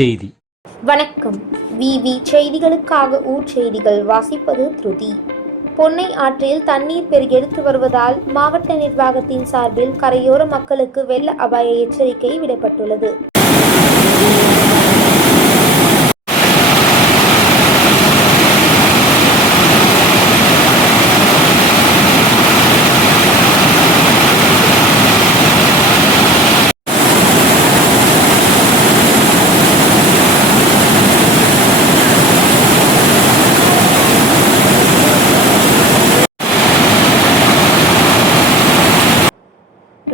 செய்தி. வணக்கம். விவி செய்திகளுக்காக ஊர் செய்திகள் வாசிப்பது திருதி. பொன்னை ஆற்றில் தண்ணீர் பெருகெடுத்து வருவதால் மாவட்ட நிர்வாகத்தின் சார்பில் கரையோர மக்களுக்கு வெள்ள அபாய எச்சரிக்கை விடப்பட்டுள்ளது.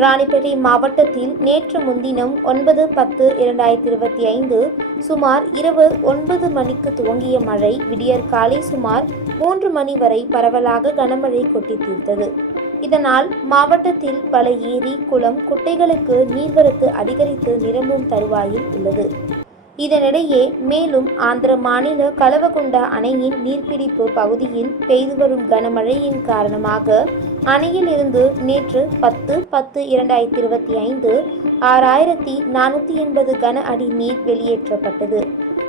ராணிப்பேட்டை மாவட்டத்தில் நேற்று முன்தினம் ஒன்பது பத்து இரண்டாயிரத்தி இருபத்தி ஐந்து சுமார் இரவு ஒன்பது மணிக்கு துவங்கிய மழை விடியற் காலை சுமார் மூன்று மணி வரை பரவலாக கனமழை கொட்டி தீர்த்தது. இதனால் மாவட்டத்தில் பல ஏரி குளம் குட்டைகளுக்கு நீர்வரத்து அதிகரித்து நிரம்பும் தருவாயில் உள்ளது. இதனிடையே மேலும் ஆந்திர மாநில கலவகுண்டா அணையின் நீர்பிடிப்பு பகுதியில் பெய்து வரும் கனமழையின் காரணமாக அணையில் இருந்து நேற்று பத்து பத்து இரண்டாயிரத்தி இருபத்தி ஐந்து ஆறாயிரத்தி நானூற்றி எண்பது கன அடி நீர் வெளியேற்றப்பட்டது.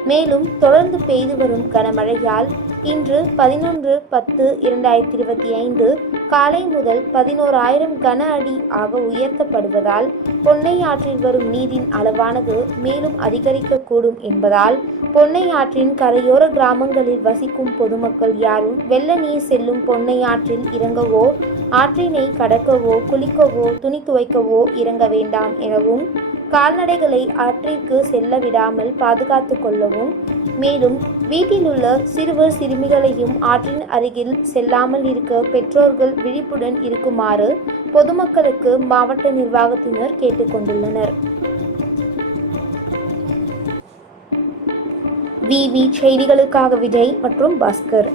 மேலும் தொடர்ந்து பெய்து வரும் கனமழையால் இன்று பதினொன்று பத்து இரண்டாயிரத்தி இருபத்தி ஐந்து காலை முதல் பதினோராயிரம் கன அடி ஆக உயர்த்தப்படுவதால் பொன்னை ஆற்றில் வரும் நீரின் அளவானது மேலும் அதிகரிக்கக்கூடும் என்பதால் பொன்னை ஆற்றின் கரையோர கிராமங்களில் வசிக்கும் பொதுமக்கள் யாரும் வெள்ள நீர் செல்லும் பொன்னை ஆற்றில் இறங்கவோ ஆற்றினை கடக்கவோ குளிக்கவோ துணி துவைக்கவோ இறங்க வேண்டாம் எனவும் கால்நடைகளை ஆற்றிற்கு செல்ல விடாமல் பாதுகாத்து கொள்ளவும் மேலும் வீட்டிலுள்ள சிறுவர் சிறுமிகளையும் ஆற்றின் அருகில் செல்லாமல் இருக்க பெற்றோர்கள் விழிப்புடன் இருக்குமாறு பொதுமக்களுக்கு மாவட்ட நிர்வாகத்தினர் கேட்டுக்கொண்டுள்ளனர் விவி செய்திகளுக்காக விஜய் மற்றும் பாஸ்கர்.